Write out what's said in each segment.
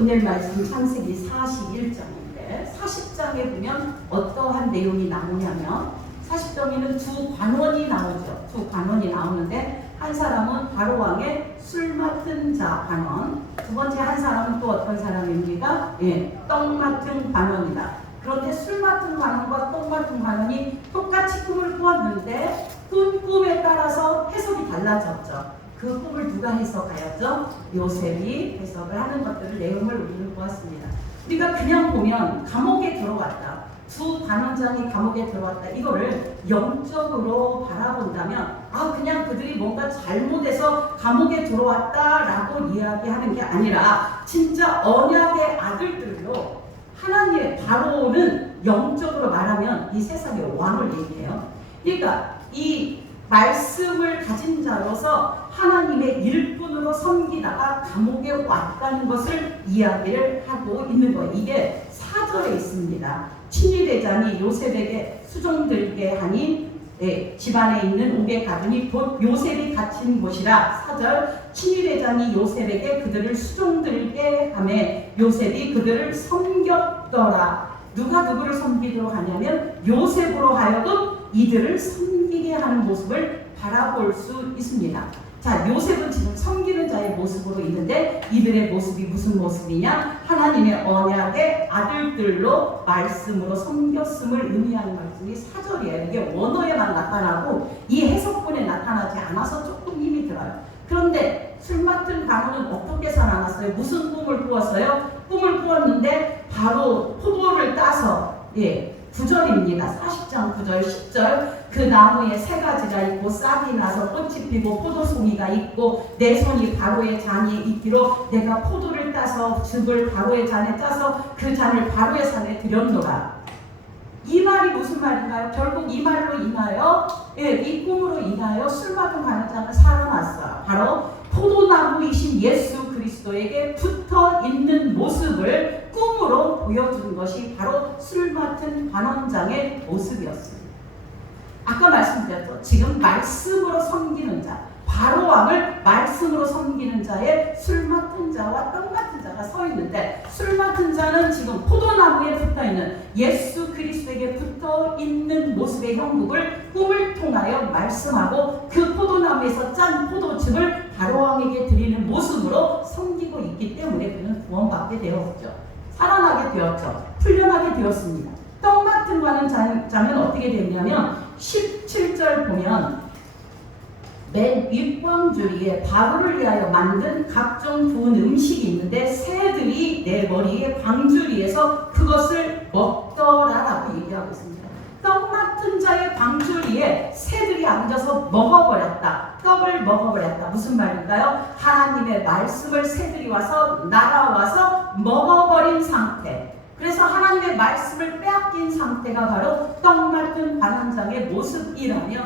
오늘 말씀 창세기 41장인데 40장에 보면 어떠한 내용이 나오냐면 40장에는 두 관원이 나오죠. 두 관원이 나오는데 한 사람은 바로왕의 술 맡은 자 관원, 두 번째 한 사람은 또 어떤 사람입니까? 떡 맡은 관원이다. 그런데 술 맡은 관원과 떡 맡은 관원이 똑같이 꿈을 꾸었는데 꾼 꿈에 따라서 해석이 달라졌죠. 그 꿈을 누가 해석하였죠? 요셉이 해석을 하는 것들을 내용을 우리는 보았습니다. 우리가 그냥 보면 감옥에 들어왔다. 두 관원장이 감옥에 들어왔다. 이거를 영적으로 바라본다면 그냥 그들이 뭔가 잘못해서 감옥에 들어왔다라고 이야기하는 게 아니라 진짜 언약의 아들들로 하나님의 바로는 영적으로 말하면 이 세상의 왕을 얘기해요. 그러니까 이 말씀을 가진 자로서 하나님의 일꾼으로 섬기다가 감옥에 왔다는 것을 이야기를 하고 있는 거예요. 이게 4절에 있습니다. 친위대장이 요셉에게 수종들게 하니 집안에 있는 옥에 가두니 곧 요셉이 갇힌 곳이라. 4절 친위대장이 요셉에게 그들을 수종들게 하매 요셉이 그들을 섬겼더라. 누가 누구를 섬기도록 하냐면 요셉으로 하여금 이들을 섬기게 하는 모습을 바라볼 수 있습니다. 자, 요셉은 지금 섬기는 자의 모습으로 있는데 이들의 모습이 무슨 모습이냐? 하나님의 언약의 아들들로 말씀으로 섬겼음을 의미하는 말씀이 4절이에요. 이게 원어에만 나타나고 이 해석본에 나타나지 않아서 조금 힘이 들어요. 그런데 술 맡은 관원은 어떻게 살아났어요? 무슨 꿈을 꾸었어요? 꿈을 꾸었는데 바로 포도를 따서 9절입니다. 40장 9절 10절 그 나무에 세 가지가 있고 싹이 나서 꽃이 피고 포도송이가 있고 내 손이 바로의 잔에 있기로 내가 포도를 따서 즙을 바로의 잔에 짜서 그 잔을 바로의 산에 들였노라. 이 말이 무슨 말인가요? 결국 이 말로 인하여 이 꿈으로 인하여 술 맡은 관원장은 살아났어요. 바로 포도나무이신 예수 그리스도에게 붙어 있는 모습을 꿈으로 보여준 것이 바로 술 맡은 관원장의 모습이었습니다. 아까 말씀드렸죠. 지금 말씀으로 섬기는 자, 바로왕을 말씀으로 섬기는 자의 술 맡은 자와 떡 맡은 자가 서 있는데 술 맡은 자는 지금 포도나무에 붙어 있는 예수 그리스도에게 붙어 있는 모습의 형국을 꿈을 통하여 말씀하고 그 포도나무에서 짠 포도즙을 바로왕에게 드리는 모습으로 섬기고 있기 때문에 그는 구원받게 되었죠. 살아나게 되었죠. 풀려나게 되었습니다. 떡 맡은 자는 어떻게 됐냐면 17절 보면 맨 윗광주리에 바로를 위하여 만든 각종 구운 음식이 있는데 새들이 내 머리에 광주리에서 그것을 먹더라라고 얘기하고 있습니다. 떡 맡은 자의 광주리에 새들이 앉아서 먹어버렸다. 떡을 먹어버렸다. 무슨 말인가요? 하나님의 말씀을 새들이 와서 날아와서 먹어버린 상태. 그래서 하나님의 말씀을 빼앗긴 상태가 바로 떡 맡은 관원장의 모습이라며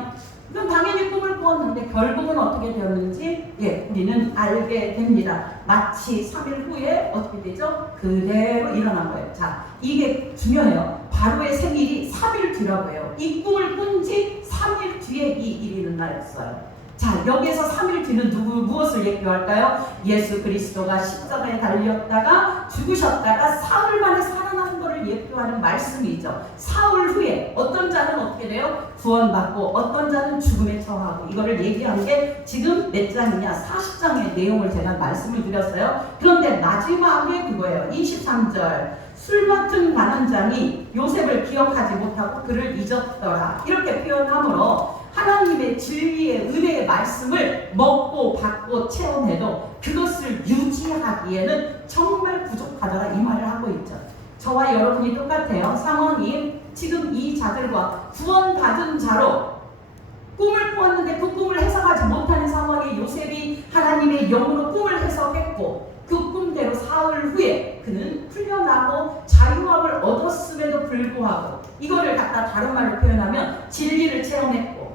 그럼 당연히 꿈을 꾸었는데 결국은 어떻게 되었는지 우리는 알게 됩니다. 마치 3일 후에 어떻게 되죠? 그대로 일어난 거예요. 자, 이게 중요해요. 바로의 생일이 3일 뒤라고 해요. 이 꿈을 꾼 지 3일 뒤에 이 일이 일어났어요. 자, 여기에서 3일 뒤는 무엇을 얘기할까요? 예수 그리스도가 십자가에 달렸다가 죽으셨다가 사흘 만에 살아나는 것을 예표하는 말씀이죠. 사흘 후에 어떤 자는 어떻게 돼요? 구원받고 어떤 자는 죽음에 처하고 이거를 얘기한 게 지금 몇 장이냐? 40장의 내용을 제가 말씀을 드렸어요. 그런데 마지막에 그거예요. 23절 술 맡은 관원장이 요셉을 기억하지 못하고 그를 잊었더라. 이렇게 표현하므로 하나님의 진리의 은혜의 말씀을 먹고 받고 체험해도 그것을 유지하기에는 정말 부족하더라 이 말을 하고 있죠. 저와 여러분이 똑같아요. 상원이 지금 이 자들과 구원받은 자로 꿈을 꾸었는데 그 꿈을 해석하지 못하는 상황에 요셉이 하나님의 영으로 꿈을 해석했고 그 꿈대로 사흘 후에 그는 풀려나고 자유함을 얻었음에도 불구하고 이거를 갖다 다른 말로 표현하면 진리를 체험했고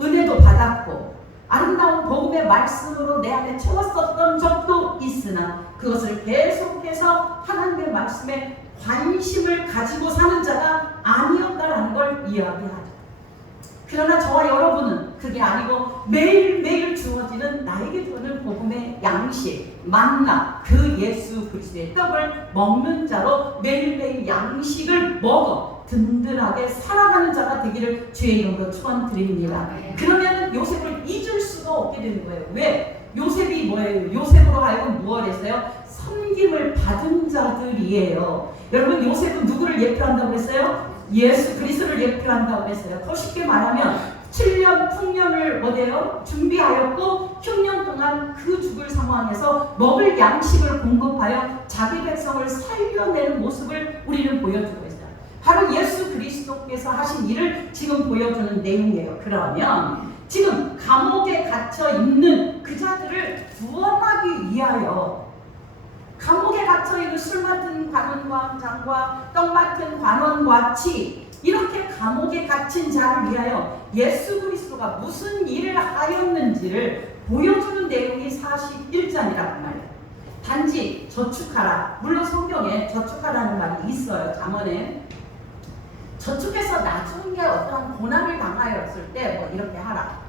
은혜도 받았고 아름다운 복음의 말씀으로 내 안에 채웠었던 적도 있으나 그것을 계속해서 하나님의 말씀에 관심을 가지고 사는 자가 아니었다라는 걸 이야기하죠. 그러나 저와 여러분은 그게 아니고 매일매일 주어지는 나에게 주어지는 복음의 양식, 만나, 그 예수 그리스도의 떡을 먹는 자로 매일매일 양식을 먹어 든든하게 살아가는 자가 되기를 주의 이름으로 축원드립니다. 그러면 요셉을 잊을 수가 없게 되는 거예요. 왜? 요셉이 뭐예요? 요셉으로 하여금 무엇을 했어요? 섬김을 받은 자들이에요. 여러분, 요셉은 누구를 예표한다고 했어요? 예수 그리스도를 예표한다고 했어요. 더 쉽게 말하면 7년 풍년을 어디에요? 준비하였고 흉년 동안 그 죽을 상황에서 먹을 양식을 공급하여 자기 백성을 살려내는 모습을 우리는 보여주고 있어요. 바로 예수 그리스도께서 하신 일을 지금 보여주는 내용이에요. 그러면 지금 감옥에 갇혀 있는 그 자들을 구원하기 위하여 감옥에 갇혀있는 술 맡은 관원장과 떡 맡은 관원과 치, 이렇게 감옥에 갇힌 자를 위하여 예수 그리스도가 무슨 일을 하였는지를 보여주는 내용이 41장이라는 말이에요. 단지 저축하라. 물론 성경에 저축하라는 말이 있어요. 잠언에. 저축해서 나중에 어떤 고난을 당하였을 때 뭐 이렇게 하라.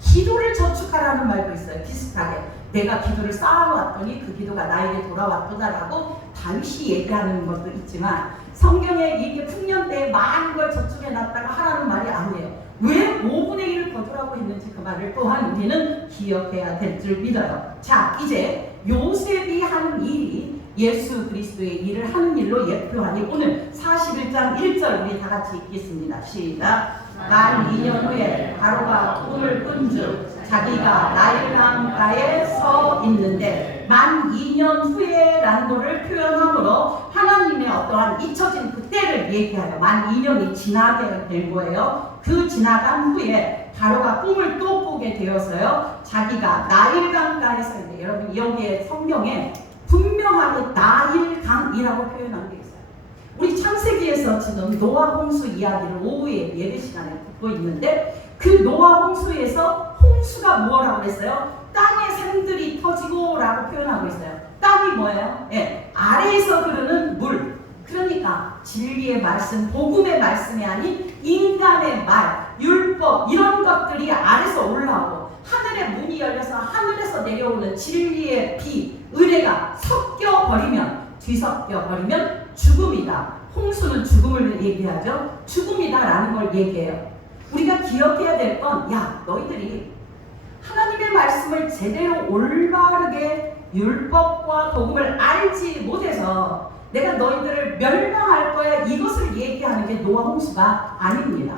기도를 저축하라는 말도 있어요. 비슷하게. 내가 기도를 쌓아왔더니 그 기도가 나에게 돌아왔도다라고 다윗이 얘기하는 것도 있지만 성경에 이게 풍년 때에 많은 걸 저축해놨다가 하라는 말이 아니에요. 왜 5분의 1을 거두라고 했는지 그 말을 또한 우리는 기억해야 될 줄 믿어요. 자, 이제 요셉이 하는 일이 예수 그리스도의 일을 하는 일로 예표하니 오늘 41장 1절 우리 다 같이 읽겠습니다. 시작. 만 2년 후에 바로가 꿈을 꾼 즉 자기가 나일 강가에 서 있는데 만 2년 후에라는 것을 표현함으로 하나님의 어떠한 잊혀진 그때를 얘기하여 만 2년이 지나게 된 거예요. 그 지나간 후에 바로가 꿈을 또 꾸게 되어서요. 자기가 나일 강가에 서 있는데 여러분 여기에 성경에 분명하게 나일강이라고 표현한 게 있어요. 우리 창세기에서 지금 노아 홍수 이야기를 오후에 예배 시간에 듣고 있는데 그 노아 홍수에서 홍수가 뭐라고 했어요? 땅의 샘들이 터지고 라고 표현하고 있어요. 땅이 뭐예요? 예, 아래에서 흐르는 물. 그러니까 진리의 말씀, 복음의 말씀이 아닌 인간의 말, 율법 이런 것들이 아래서 올라오고 하늘의 문이 열려서 하늘에서 내려오는 진리의 비, 은혜가 섞여버리면, 뒤섞여버리면 죽음이다. 홍수는 죽음을 얘기하죠. 죽음이다라는 걸 얘기해요. 우리가 기억해야 될 건, 야, 너희들이 하나님의 말씀을 제대로 올바르게 율법과 복음을 알지 못해서 내가 너희들을 멸망할 거야, 이것을 얘기하는 게 노아 홍수가 아닙니다.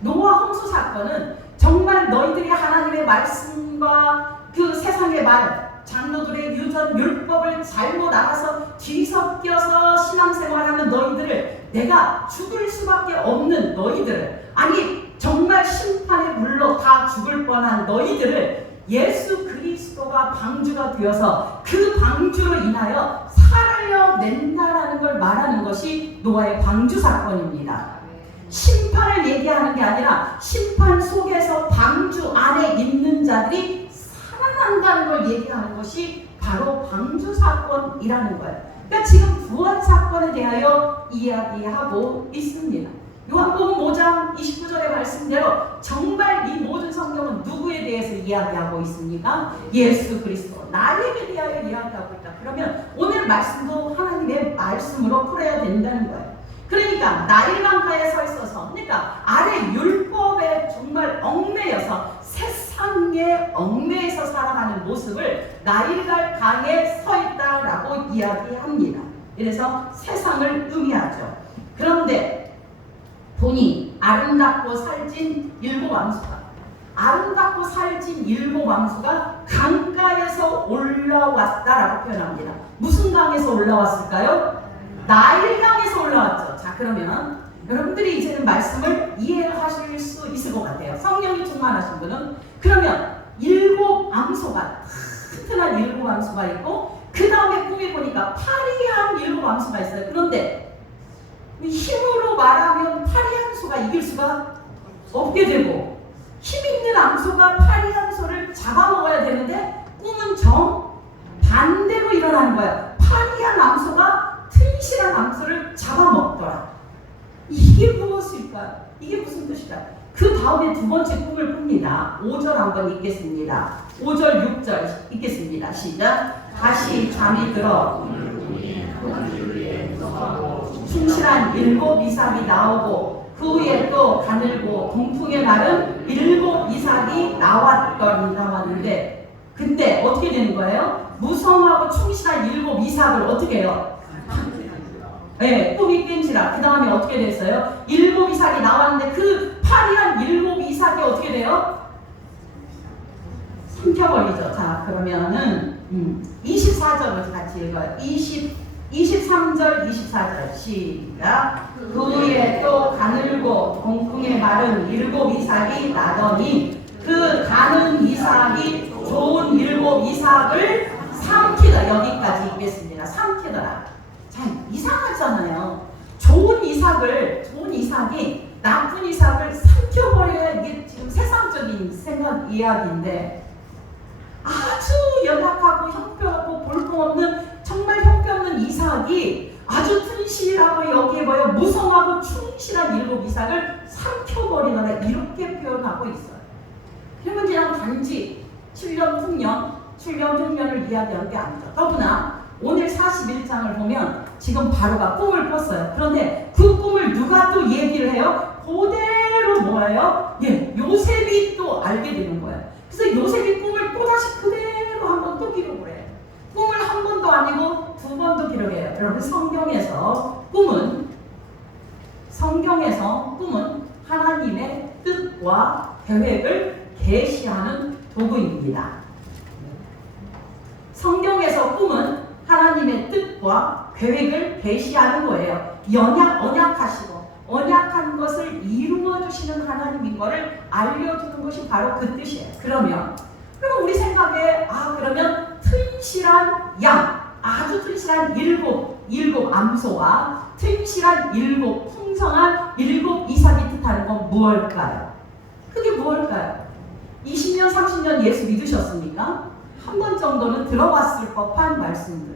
노아 홍수 사건은 정말 너희들이 하나님의 말씀과 그 세상의 말, 장로들의 유전 율법을 잘못 알아서 뒤섞여서 신앙생활하는 너희들을, 내가 죽을 수밖에 없는 너희들을, 아니 정말 심판의 물로 다 죽을 뻔한 너희들을 예수 그리스도가 방주가 되어서 그 방주로 인하여 살려낸다라는 걸 말하는 것이 노아의 방주 사건입니다. 심판을 얘기하는 게 아니라 심판 속에서 방주 안에 있는 자들이 살아난다는 걸 얘기하는 것이 바로 방주 사건이라는 거예요. 그러니까 지금 구원 사건에 대하여 이야기하고 있습니다. 요한복음 5장 29절의 말씀대로 정말 이 모든 성경은 누구에 대해서 이야기하고 있습니까? 예수 그리스도, 나에게 대하여 이야기하고 있다. 그러면 오늘 말씀도 하나님의 말씀으로 풀어야 된다는 거예요. 그러니까 나일강가에 서 있어서, 그러니까 아래 율법에 정말 얽매여서 세상에 얽매여서 살아가는 모습을 나일강에 서 있다라고 이야기합니다. 그래서 세상을 의미하죠. 그런데 보니 아름답고 살찐 일곱 왕수가, 아름답고 살찐 일곱 왕수가 강가에서 올라왔다라고 표현합니다. 무슨 강에서 올라왔을까요? 나일강에서 올라왔죠. 자, 그러면 여러분들이 이제는 말씀을 이해하실 수 있을 것 같아요. 성령이 충만하신 분은. 그러면 일곱 암소가, 튼튼한 일곱 암소가 있고 그 다음에 꿈에 보니까 파리한 일곱 암소가 있어요. 그런데 힘으로 말하면 파리한 소가 이길 수가 없게 되고, 힘 있는 암소가 파리한 소를 잡아먹어야 되는데 꿈은 정 반대로 일어나는 거예요. 파리한 암소가 튼실한 암소를 잡아먹더라. 이게 무엇일까요? 이게 무슨 뜻일까요? 그 다음에 두 번째 꿈을 꿉니다. 5절 한번 읽겠습니다. 5절 6절 읽겠습니다. 시작. 다시 잠이 들어 충실한 7 이삭이 나오고 그 후에 또 가늘고 동풍에 마른 7 이삭이 나왔는데 근데 어떻게 되는 거예요? 무성하고 충실한 7 이삭을 어떻게 해요? 네, 꿈이 깬지라. 그 다음에 어떻게 됐어요? 7 이삭이 나왔는데 그 파리한 7 이삭이 어떻게 돼요? 삼켜버리죠. 자, 그러면은 24절을 같이 읽어요. 23절, 24절 시작. 그 후에 또 가늘고 동풍에 마른 7 이삭이 나더니 그 가는 이삭이 좋은 7 이삭을 삼키다. 여기까지 읽겠습니다. 삼키더라. 자, 이상하잖아요. 좋은 이삭이 나쁜 이삭을 삼켜버려야 이게 지금 세상적인 생각 이야기인데 아주 연약하고 형편없고 볼품없는 정말 형편없는 이삭이 아주 튼실하고 여기에 뭐예요? 무성하고 충실한 7 이삭을 삼켜버리거나 이렇게 표현하고 있어요. 그러면 그냥 단지 7년 흉년을 이야기하는 게 아니죠. 더구나 오늘 41장을 보면 지금 바로가 꿈을 꿨어요. 그런데 그 꿈을 누가 또 얘기를 해요? 그대로 뭐예요? 예, 요셉이 또 알게 되는 거예요. 그래서 요셉이 꿈을 또다시 그대로 한번 또 기록을 해요. 꿈을 한 번도 아니고 2번도 기록해요. 여러분 성경에서 꿈은 하나님의 뜻과 계획을 계시하는 도구입니다. 성경에서 꿈은 하나님의 뜻과 계획을 계시하는 거예요. 언약한 것을 이루어 주시는 하나님인 것을 알려주는 것이 바로 그 뜻이에요. 그러면 우리 생각에 그러면 튼실한 양, 아주 튼실한 일곱 암소와 튼실한 7 풍성한 7 이삭이 뜻하는 건 무엇일까요? 그게 무엇일까요? 20년, 30년 예수 믿으셨습니까? 한 번 정도는 들어봤을 법한 말씀들.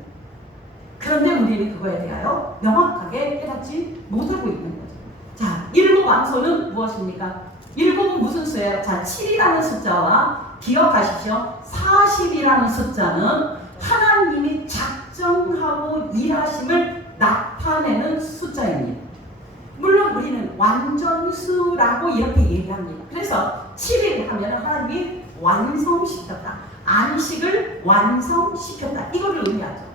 그런데 우리는 그거에 대하여 명확하게 깨닫지 못하고 있는 거죠. 자, 7 암소는 무엇입니까? 7은 무슨 수예요? 자, 7이라는 숫자와 기억하십시오. 40이라는 숫자는 하나님이 작정하고 일하심을 나타내는 숫자입니다. 물론 우리는 완전수라고 이렇게 얘기합니다. 그래서 7일 하면 하나님이 완성시켰다. 안식을 완성시켰다. 이거를 의미하죠.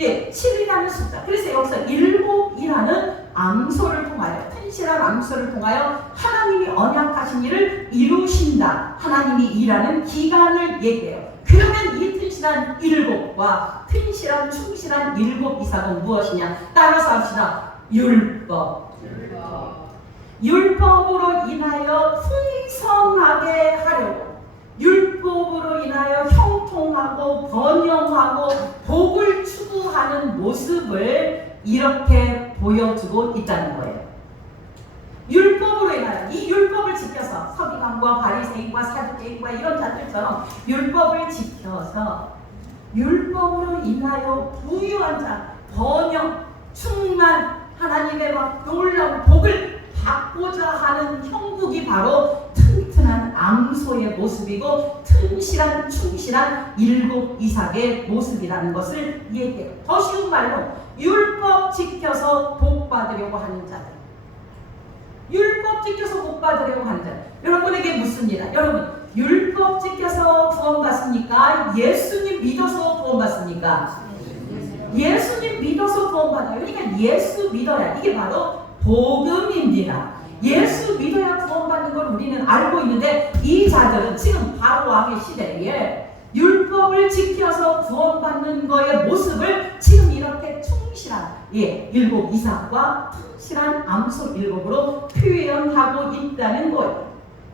예, 7이라는 숫자. 그래서 여기서 7이라는 암소를 통하여, 튼실한 암소를 통하여 하나님이 언약하신 일을 이루신다. 하나님이 일하는 기간을 얘기해요. 그러면 이 튼실한 7과 튼실한 충실한 7 이삭은 무엇이냐? 따라서 합시다. 율법으로 인하여 풍성하게 하려고, 율법으로 인하여 형통하고 번영하고 복을 추구하는 모습을 이렇게 보여주고 있다는 거예요. 율법으로 인하여, 이 율법을 지켜서 서기관과 바리새인과 사두개인과 이런 자들처럼 율법을 지켜서 율법으로 인하여 부유한 자, 번영, 충만, 하나님의 막 놀라운 복을 받고자 하는 형국이 바로 튼튼한 암소의 모습이고 튼실한 충실한 7 이삭의 모습이라는 것을 얘기해요. 더 쉬운 말로 율법 지켜서 복 받으려고 하는 자들, 율법 지켜서 복 받으려고 하는 자들, 여러분에게 묻습니다. 여러분, 율법 지켜서 구원받습니까? 예수님 믿어서 구원받습니까? 예수님 믿어서 구원받아요. 그러니까 예수 믿어야, 이게 바로 복음입니다. 예수 믿어야 구원받는 걸 우리는 알고 있는데, 이 자들은 지금 바로 왕의 시대에 율법을 지켜서 구원받는 거의 모습을 지금 이렇게 충실한 7 이삭과 충실한 암소 7으로 표현하고 있다는 거예요.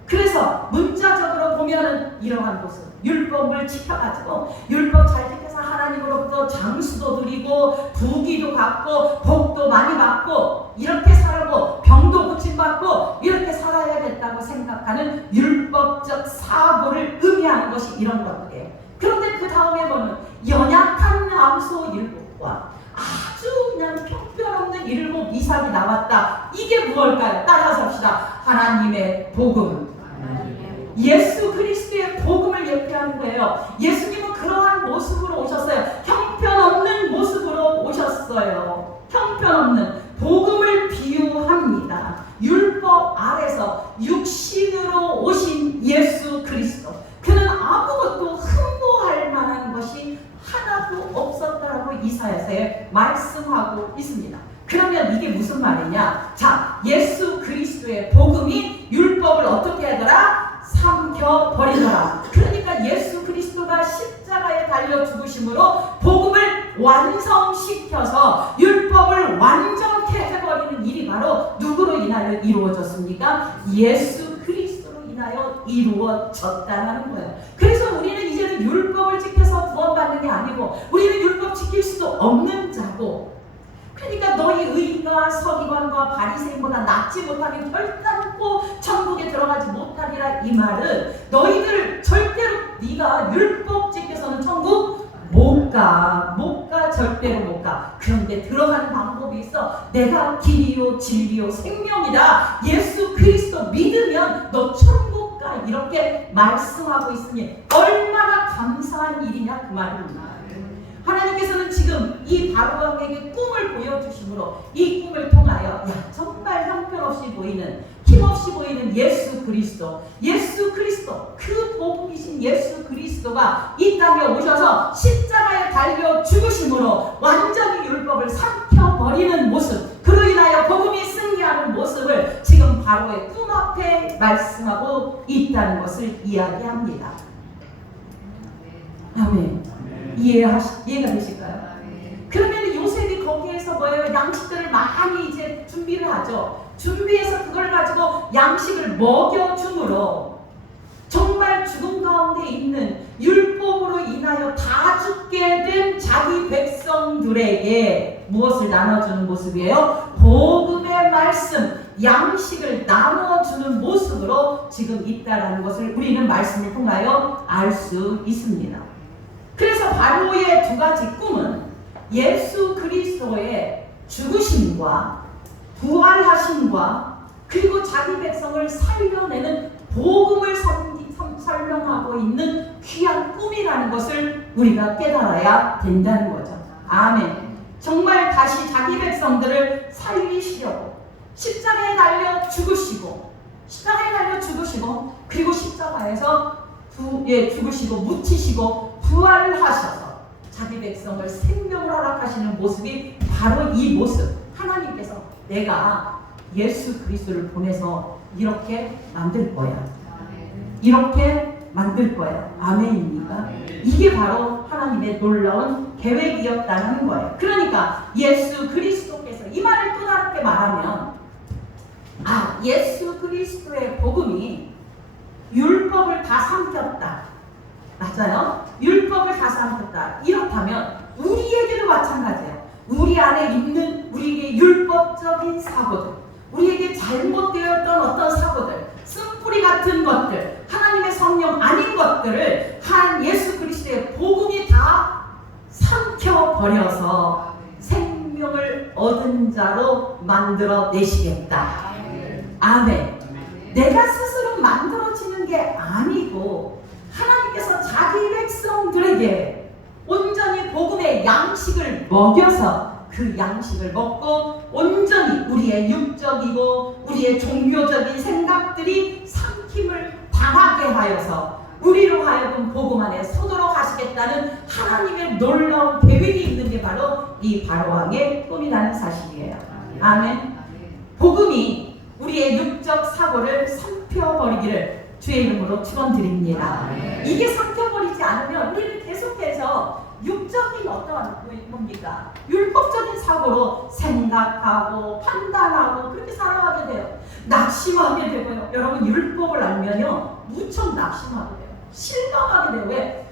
그래서 문자적으로 보면은 이러한 모습, 율법을 지켜가지고 율법 잘 지켜서 하나님으로부터 장수도 드리고 부귀도 받고 복도 많이 받고 이렇게 살고 병도 고침받고 이렇게 살아야겠다고 생각하는 율법적 사고를 의미하는 것이 이런 것들이에요. 그런데 그 다음에 보면 연약한 암소 7과 아주 그냥 형편없는 7 이삭이 나왔다. 이게 무엇일까요? 따라서 합시다. 하나님의 복음. 예수 그리스도의 복음을 예표하는 거예요. 예수님은 그러한 모습으로 오셨어요. 형편없는 모습으로 오셨어요. 형편없는 복음을 비유합니다. 율법 아래서 육신으로 오신 예수 그리스도. 그는 아무것도 흠모할 만한 것이 하나도 없었다라고 이사야서에 말씀하고 있습니다. 그러면 이게 무슨 말이냐? 자, 예수 그리스도의 복음이 율법을 어떻게 하더라? 삼켜버리더라. 그러니까 예수 그리스도가 십자가에 달려 죽으심으로 복음을 완성시켜서 율법을 완전케 해버리는 일이 바로 누구로 인하여 이루어졌습니까? 예수 그리스도로 인하여 이루어졌다는 거예요. 그래서 우리는 이제는 율법을 지켜서 구원받는 게 아니고 우리는 율법 지킬 수도 없는 자고, 그러니까 너희 의인과 서기관과 바리새인보다 낫지 못하게 결단코 천국에 들어가지 못하리라. 이 말은 너희들 절대로 네가 율법 지켜서는 천국 못 가, 절대로 못 가. 그런데 들어가는 방법이 있어. 내가 길이요 진리요 생명이다. 예수 그리스도 믿으면 너 천국 가. 이렇게 말씀하고 있으니 얼마나 감사한 일이냐 그 말입니다. 하나님께서는 지금 이 바로왕에게 꿈을 보여주심으로 이 꿈을 통하여 정말 형편없이 보이는, 힘없이 보이는 예수 그리스도 그 복음이신 예수 그리스도가 이 땅에 오셔서 십자가에 달려 죽으심으로 완전히 율법을 삼켜버리는 모습, 그로 인하여 복음이 승리하는 모습을 지금 바로의 꿈 앞에 말씀하고 있다는 것을 이야기합니다. 아멘. 이해가 되실까요? 그러면 요셉이 거기에서 뭐예요? 양식들을 많이 이제 준비를 하죠. 준비해서 그걸 가지고 양식을 먹여줌으로 정말 죽음 가운데 있는 율법으로 인하여 다 죽게 된 자기 백성들에게 무엇을 나눠주는 모습이에요? 복음의 말씀, 양식을 나눠주는 모습으로 지금 있다라는 것을 우리는 말씀을 통하여 알 수 있습니다. 그래서 바로의 두 가지 꿈은 예수 그리스도의 죽으심과 부활하심과 그리고 자기 백성을 살려내는 복음을 설명하고 있는 귀한 꿈이라는 것을 우리가 깨달아야 된다는 거죠. 아멘. 정말 다시 자기 백성들을 살리시려고 십자가에 달려 죽으시고 그리고 십자가에서 죽으시고 묻히시고 부활을 하셔서 자기 백성을 생명을 허락하시는 모습이 바로 이 모습. 하나님께서 내가 예수 그리스도를 보내서 이렇게 만들 거야. 이렇게 만들 거야. 아멘입니까? 이게 바로 하나님의 놀라운 계획이었다는 거예요. 그러니까 예수 그리스도께서 이 말을 또 다르게 말하면 예수 그리스도의 복음이 율법을 다 삼켰다. 맞아요? 율법을 다 삼켰다. 이렇다면 우리에게도 마찬가지예요. 우리 안에 있는 우리에게 율법적인 사고들, 우리에게 잘못되었던 어떤 사고들, 쓴뿌리 같은 것들, 하나님의 성령 아닌 것들을 한 예수 그리스도의 복음이 다 삼켜버려서 생명을 얻은 자로 만들어 내시겠다. 아멘. 내가 스스로 만들어지는 게 아니고 하나님께서 자기 백성들에게 온전히 복음의 양식을 먹여서 그 양식을 먹고 온전히 우리의 육적이고 우리의 종교적인 생각들이 삼킴을 당하게 하여서 우리로 하여금 복음 안에 서도록 하시겠다는 하나님의 놀라운 계획이 있는 게 바로 이 바로왕의 꿈이라는 사실이에요. 아멘. 복음이 우리의 육적 사고를 삼켜버리기를 주의 이름으로 축원드립니다. 이게 삼켜버리지 않으면 우리는 계속해서 육적인 어떤 뭡니까? 율법적인 사고로 생각하고 판단하고 그렇게 살아가게 돼요. 낙심하게 되고요. 여러분 율법을 알면요 무척 낙심하게 돼요. 실망하게 돼요. 왜?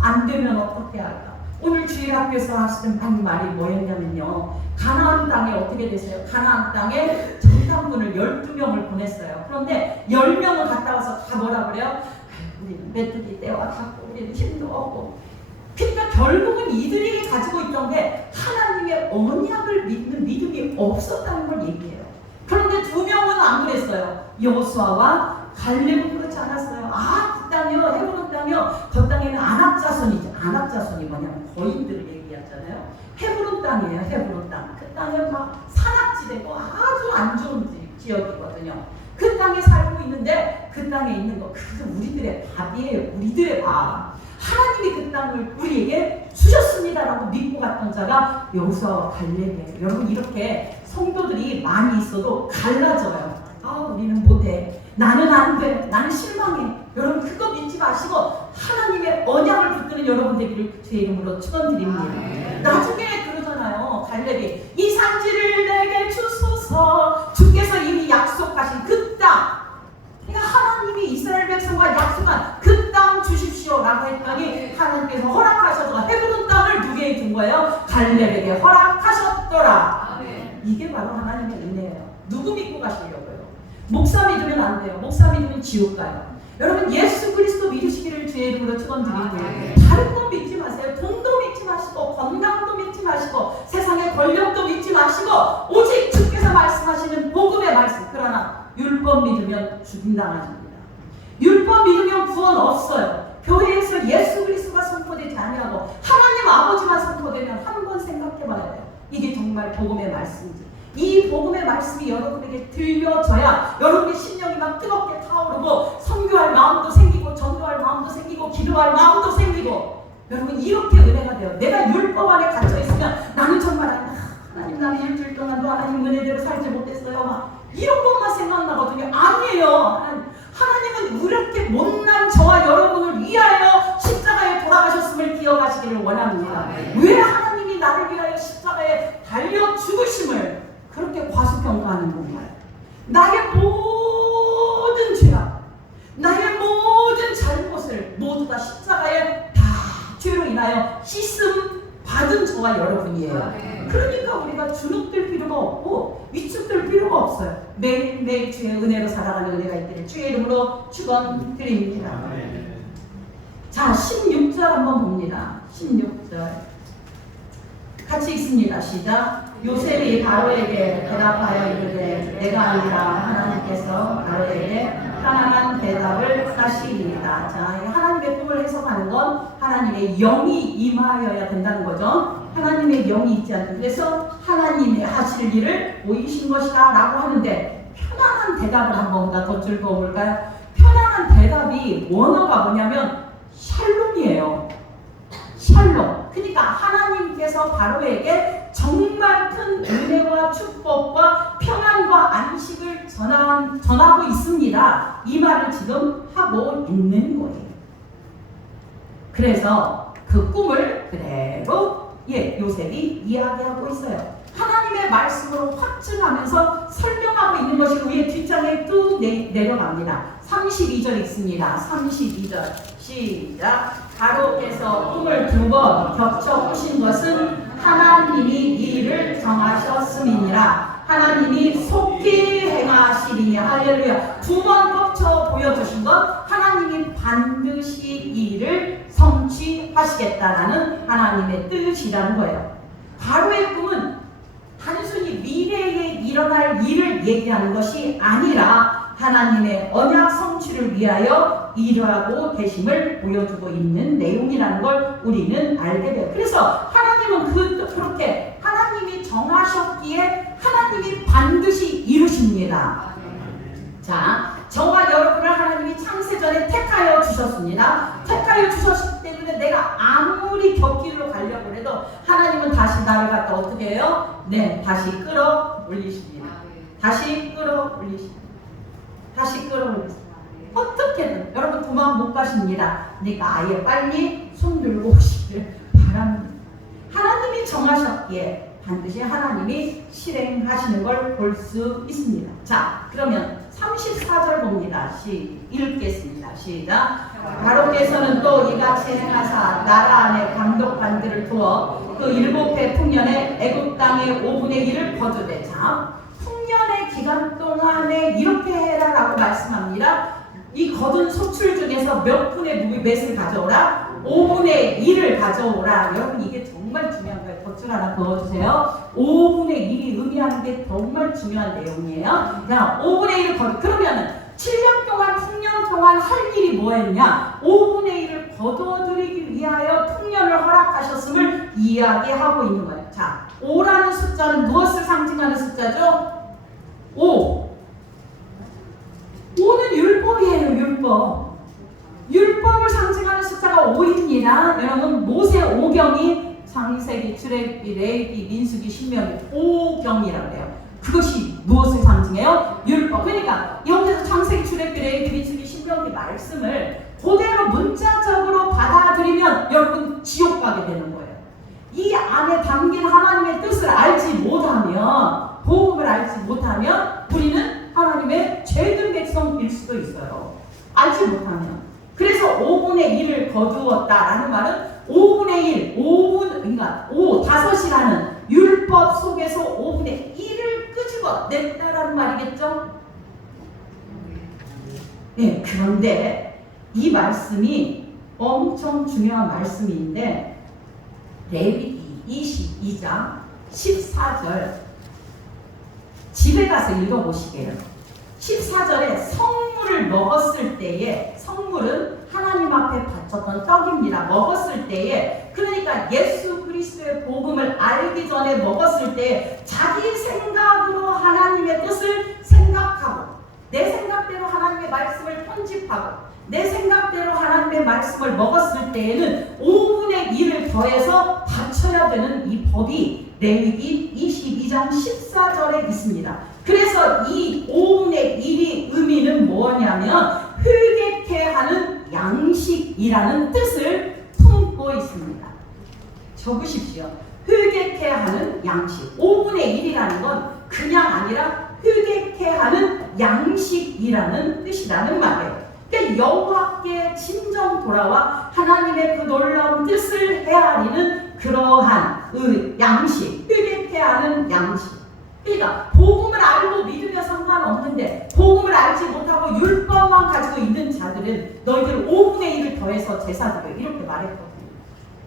안 되면 어떻게 할까? 오늘 주일학교에서 하시던 말이 뭐였냐면요. 가나안 땅에 어떻게 되세요? 가나안 땅에 전당군을 12명을 보냈어요. 그런데 10명은 갔다 와서 다 뭐라 그래요? 우리는 메뚜기 떼와 닿고 우리는 힘도 없고. 그러니까 결국은 이들이 가지고 있던 게 하나님의 언약을 믿는 믿음이 없었다는 걸 얘기해요. 그런데 2명은 안 그랬어요. 여호수아와 갈렙은 그렇지 않았어요. 그 땅이요, 헤브론 땅이요. 그 땅에는 안악자손이죠. 안악자손이 뭐냐면 거인들을 얘기하잖아요. 헤브론 땅이에요. 헤브론 땅. 그 땅은 막 산악지대고 아주 안 좋은 지역이거든요. 그 땅에 살고 있는데 그 땅에 있는 거 그게 우리들의 밥이에요. 우리들의 밥. 하나님이 그 땅을 우리에게 주셨습니다라고 믿고 갔던 자가 여기서 갈렙이에요. 여러분 이렇게 성도들이 많이 있어도 갈라져요. 우리는 못해. 나는 안 돼. 나는 실망해. 여러분 그거 믿지 마시고 하나님의 언약을 붙드는 여러분 되기를 주의 이름으로 축원드립니다. 나중에 그러잖아요. 갈렙이 이 산지를 내게 주소서. 주께서 이미 약속하신 그 땅. 그러니까 하나님이 이스라엘 백성과 약속한 그 땅 주십시오라고 했더니 하나님께서 허락하셔서 헤브론 땅을 누구에게 준 거예요? 갈렙에게 허락하셨더라. 이게 바로 하나님의 은혜예요. 누구 믿고 가시려고요? 목사 믿으면 안 돼요. 목사 믿으면 지옥 가요. 여러분 예수 그리스도 믿으시기를 주의 이름으로 축원드리고요. 다른 건 믿지 마세요. 돈도 믿지 마시고 건강도 믿지 마시고 세상의 권력도 믿지 마시고 오직 주께서 말씀하시는 복음의 말씀. 그러나 율법 믿으면 죽임당하십니다. 율법 믿으면 구원 없어요. 교회에서 예수 그리스도가 선포되지 아니하고 하나님 아버지만 선포되면 한 번 생각해봐야 돼요. 이게 정말 복음의 말씀이지. 이 복음의 말씀이 여러분에게 들려져야 여러분의 심령이 막 뜨겁게 타오르고 선교할 마음도 생기고 전도할 마음도 생기고 기도할 마음도 생기고 여러분 이렇게 은혜가 돼요. 내가 율법 안에 갇혀있으면 나는 정말 하나님 나는 일주일 동안도 하나님 은혜대로 살지 못했어요. 막 이런 것만 생각나거든요. 아니에요. 하나님은 이렇게 못난 저와 여러분을 위하여 십자가에 돌아가셨음을 기억하시기를 원합니다. 왜 하나님이 나를 위하여 십자가에 달려 죽으심을 그렇게 과소평가하는 건가요? 나의 모든 죄악, 나의 모든 잘못을 모두 다 십자가에 다 죄로 인하여 씻음 받은 저와 여러분이에요. 그러니까 우리가 주눅들 필요가 없고 위축될 필요가 없어요. 매일매일 주의 은혜로 살아가는 은혜가 있기를 주의 이름으로 축원드립니다. 자, 16절 한번 봅니다. 16절 같이 읽습니다. 시작. 요셉이 바로에게 대답하여 이르되 내가 아니라 하나님께서 바로에게 편안한 대답을 하시리이다. 자, 하나님의 꿈을 해석하는 건 하나님의 영이 임하여야 된다는 거죠. 하나님의 영이 있지 않는. 그래서 하나님의 하실 일을 보이신 것이다 라고 하는데 편안한 대답을 한번 더 즐거워볼까요? 편안한 대답이 원어가 뭐냐면 샬롬이에요. 샬롬. 그러니까 하나님께서 바로에게 정말 큰 은혜와 축복과 평안과 안식을 전하고 있습니다. 이 말을 지금 하고 있는 거예요. 그래서 그 꿈을 그대로 요셉이 이야기하고 있어요. 하나님의 말씀으로 확증하면서 설명하고 있는 것이 위에 뒷장에 쭉 내려갑니다. 32절 있습니다. 32절 시작. 바로께서 꿈을 두 번 겹쳐 보신 것은 하나님이 이를 정하셨음이니라. 하나님이 속히 행하시리니. 할렐루야. 두 번 겹쳐 보여주신 것 하나님이 반드시 이 일을 성취하시겠다라는 하나님의 뜻이라는 거예요. 바로의 꿈은 단순히 미래에 일어날 일을 얘기하는 것이 아니라 하나님의 언약 성취를 위하여 일하고 계심을 보여주고 있는 내용이라는 걸 우리는 알게 돼요. 그래서 하나님은 그렇게 하나님이 정하셨기에 하나님이 반드시 이루십니다. 자, 저와 여러분을 하나님이 창세전에 택하여 주셨습니다. 택하여 주셨기 때문에 내가 아무리 곁길로 가려고 해도 하나님은 다시 나를 갖다 어떻게 해요? 네, 다시 끌어올리십니다. 다시 끌어올리십니다. 다시 끌어올리십니다. 어떻게든 여러분 도망 못 가십니다. 그러니까 아예 빨리 손 들고 오시길 바랍니다. 하나님이 정하셨기에 반드시 하나님이 실행하시는 걸 볼 수 있습니다. 자, 그러면 34절 봅니다. 읽겠습니다. 시작. 바로께서는 또 이같이 행하사 나라 안에 감독관들을 두어 그 7해 풍년에 애굽 땅의 5분의 1을 거두되. 자, 풍년의 기간 동안에 이렇게 해라라고 말씀합니다. 이 거둔 소출 중에서 몇 분의 몇을 가져오라? 5분의 1을 가져오라. 여러분 이게 정말 중요한 거예요. 덧줄 하나 그어주세요. 5분의 1이 의미하는 게 정말 중요한 내용이에요. 자, 5분의 1을 그러면은 7년 동안 풍년 동안 할 일이 뭐였냐? 5분의 1을 거둬들이기 위하여 풍년을 허락하셨음을 이야기하고 있는 거예요. 자, 5라는 숫자는 무엇을 상징하는 숫자죠? 5. 5는 율법이에요. 율법. 율법을 상징하는 숫자가 5입니다. 여러분 모세 5경이 창세기, 출애굽기, 레위기, 민수기, 신명기 5경이라고 해요. 그것이 무엇을 상징해요? 율법. 그러니까 여기서 창세기, 출애굽기, 레위기, 민수기, 신명기 말씀을 그대로 문자적으로 받아들이면 여러분 지옥 가게 되는 거예요. 이 안에 담긴 하나님의 뜻을 알지 못하면, 복음을 알지 못하면 우리는 하나님의 죄든 백성일 수도 있어요. 알지 못하면. 그래서 5분의 1을 거두었다라는 말은 5분의 1, 5분, 그러니까 5,5이라는 율법 속에서 5분의 1을 끄집어냈다라는 말이겠죠? 네, 그런데 이 말씀이 엄청 중요한 말씀인데 레위기 22장 14절 집에 가서 읽어보시게요. 14절에 성물을 먹었을 때에, 성물은 하나님 앞에 바쳤던 떡입니다. 먹었을 때에, 그러니까 예수 그리스도의 복음을 알기 전에 먹었을 때 자기 생각으로 하나님의 뜻을 생각하고 내 생각대로 하나님의 말씀을 편집하고 내 생각대로 하나님의 말씀을 먹었을 때에는 5분의 1을 더해서 바쳐야 되는 이 법이 레위기 22장 14절에 있습니다. 그래서 이 5분의 1의 의미는 뭐냐면 회개케 하는 양식이라는 뜻을 품고 있습니다. 적으십시오. 회개케 하는 양식. 5분의 1이라는 건 그냥 아니라 회개케 하는 양식이라는 뜻이라는 말이에요. 그러니까 여호와께 진정 돌아와 하나님의 그 놀라운 뜻을 헤아리는 그러한 양식, 회개케 하는 양식. 그러니까 복음을 알고 믿으면 상관없는데 복음을 알지 못하고 율법만 가지고 있는 자들은 너희들 5분의 1을 더해서 제사드려 이렇게 말했거든요.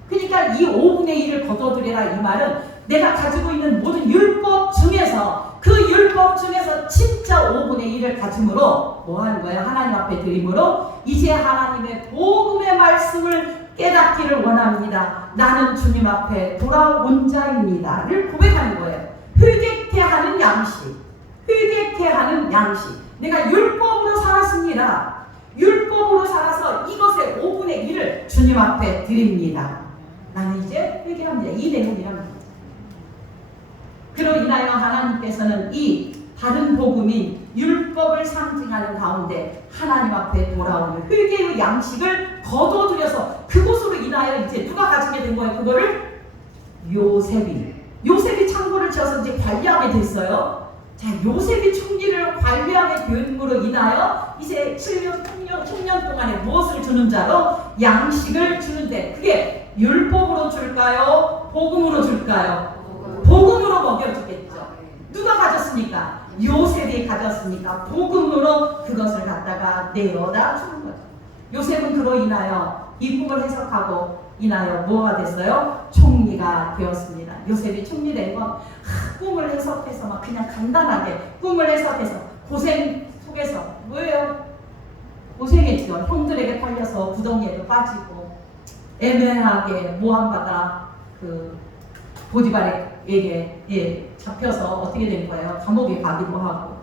그러니까 이 5분의 1을 거둬들여라 이 말은 내가 가지고 있는 모든 율법 중에서 그 율법 중에서 진짜 5분의 1을 가짐으로 뭐 하는 거예요? 하나님 앞에 드림으로 이제 하나님의 복음의 말씀을 깨닫기를 원합니다. 나는 주님 앞에 돌아온 자입니다를 고백하는 거예요. 회개케 하는 양식, 회개케 하는 양식. 내가 율법으로 살았습니다. 율법으로 살아서 이것의 5분의 1을 주님 앞에 드립니다. 나는 이제 회개합니다. 이 내용이랍니다. 그로 인하여 하나님께서는 이 다른 복음인 율법을 상징하는 가운데 하나님 앞에 돌아오는 회개의 양식을 거둬들여서 그것으로 인하여 이제 누가 가지게 된 거예요? 그거를 요셉이 창고를 지어서 이제 관리하게 됐어요. 자, 요셉이 총리를 관리하게 됨으로 인하여 이제 7년, 10년 동안에 무엇을 주는 자로? 양식을 주는데 그게 율법으로 줄까요? 복음으로 줄까요? 복음으로 먹여주겠죠. 누가 가졌습니까? 요셉이 가졌으니까 복음으로 그것을 갖다가 내어다 주는 거죠. 요셉은 그로 인하여 이 꿈을 해석하고 인하여 뭐가 됐어요? 총리가 되었습니다. 요셉이 총리된 건 꿈을 해석해서 막 그냥 간단하게 꿈을 해석해서 고생 속에서 뭐예요? 고생했죠. 형들에게 팔려서 구덩이에도 빠지고 애매하게 모함받아 그 보디발에게 잡혀서 어떻게 된 거예요? 감옥에 가기도 하고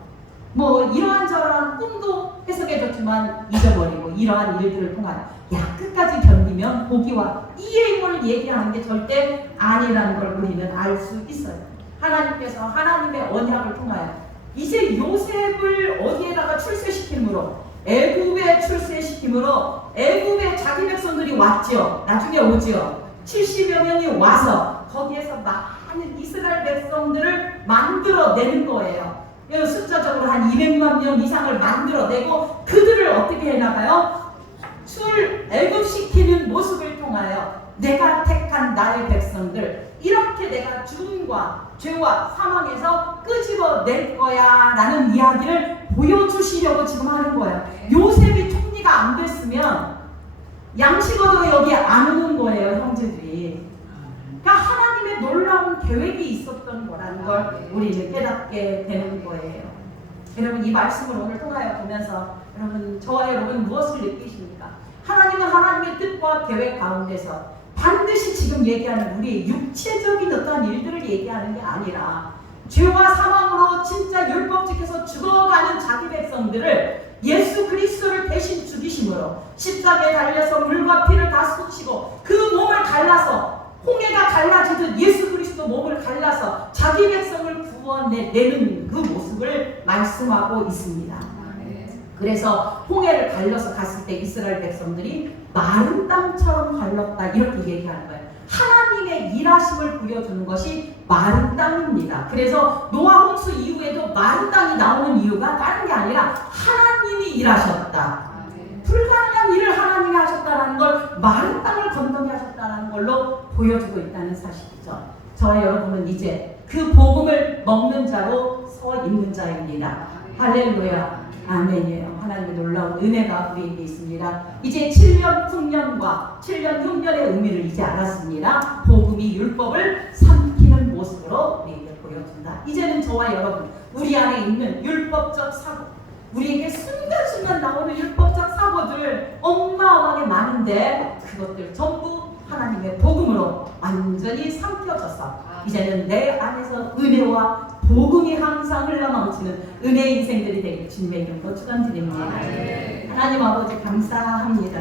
뭐 이러한저러한 꿈도 해석해줬지만 잊어버리고 이러한 일들을 통하여 끝까지 견디면 보기와 이의 힘을 얘기하는 게 절대 아니라는 걸 우리는 알 수 있어요. 하나님께서 하나님의 언약을 통하여 이제 요셉을 어디에다가 출세시킴으로 애굽에 출세시킴으로 애굽에 자기 백성들이 왔죠. 나중에 오죠. 70여 명이 와서 거기에서 많은 이스라엘 백성들을 만들어내는 거예요. 숫자적으로 한 200만 명 이상을 만들어내고 그들을 어떻게 해나가요? 애굽시키는 모습을 통하여 내가 택한 나의 백성들 이렇게 내가 죽음과 죄와 사망에서 끄집어낼 거야 라는 이야기를 보여주시려고 지금 하는 거예요. 요셉이 총리가 안 됐으면 양식 얻으러 여기 안 오는 거예요, 형제들이. 그러니까 하나님의 놀라운 계획이 있었던 거라는 걸 우리는 깨닫게 되는 거예요. 여러분 이 말씀을 오늘 통하여 보면서 여러분, 저와 여러분 무엇을 느끼십니까? 하나님은 하나님의 뜻과 계획 가운데서 반드시 지금 얘기하는 우리의 육체적인 어떠한 일들을 얘기하는 게 아니라 죄와 사망으로 진짜 율법직에서 죽어가는 자기 백성들을 예수 그리스도를 대신 죽이심으로 십자가에 달려서 물과 피를 다 쏟으시고 그 몸을 갈라서 홍해가 갈라지듯 예수 그리스도 몸을 갈라서 자기 백성을 구원내는 그 모습을 말씀하고 있습니다. 그래서 홍해를 갈려서 갔을 때 이스라엘 백성들이 마른 땅처럼 갈렸다 이렇게 얘기하는 거예요. 하나님의 일하심을 보여주는 것이 마른 땅입니다. 그래서 노아 홍수 이후에도 마른 땅이 나오는 이유가 다른 게 아니라 하나님이 일하셨다. 불가능한 일을 하나님이 하셨다는 걸 마른 땅을 건너게 하셨다는 걸로 보여주고 있다는 사실이죠. 저와 여러분은 이제 그 복음을 먹는 자로 서 있는 자입니다. 할렐루야. 아멘이에요. 하나님의 놀라운 은혜가 우리에게 있습니다. 이제 7년 풍년과 7년 흉년의 의미를 이제 알았습니다. 복음이 율법을 삼키는 모습으로 우리에게 보여준다. 이제는 저와 여러분, 우리 안에 있는 율법적 사고, 우리에게 순간순간 나오는 율법적 사고들 어마어마하게 많은데 그것들 전부 하나님의 복음으로 완전히 삼켜져서 이제는 내 안에서 은혜와 복음이 항상 흘러넘치는 은혜 인생들이 되길 주님의 이름으로 축원드립니다. 하나님 아버지 감사합니다.